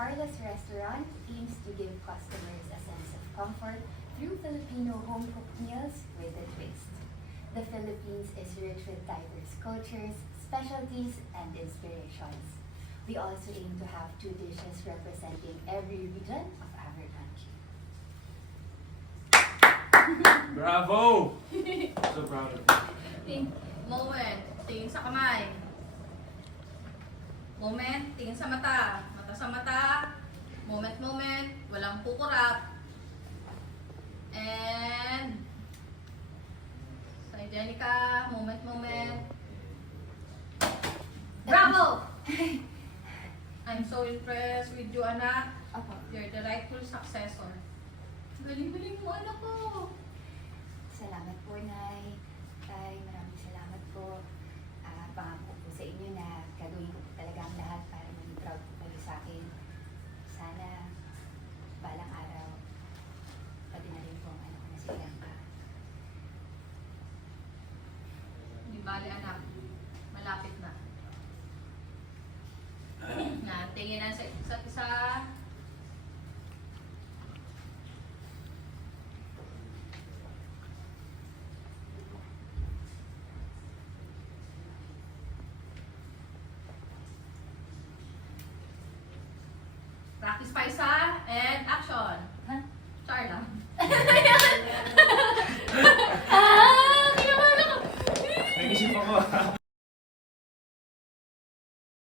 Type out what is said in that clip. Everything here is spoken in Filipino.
Carlos Restaurant aims to give customers a sense of comfort through Filipino home-cooked meals with a twist. The Philippines is rich with diverse cultures, specialties, and inspirations. We also aim to have 2 dishes representing every region of our country. Bravo! So proud of you. Moment, tingin sa kamay. Moment, tingin sa mata. Mata sa mata. Moment, walang kukurap. And sa Jenica, moment. Bravo! I'm so impressed with you, anak. Opo. You're the rightful successor. Galing-galing mo, anak ko. Salamat po, Nay. Tay, maraming salamat po. Pangako po sa inyo na gagawin ko po talaga ang lahat para maging proud po kayo sa akin. Sana, balang araw, pati na rin po ang anak ko na si Bianca. Hindi bali, anak. Malapit na. Tingin na sa isa't isa. Practice pa isa and action.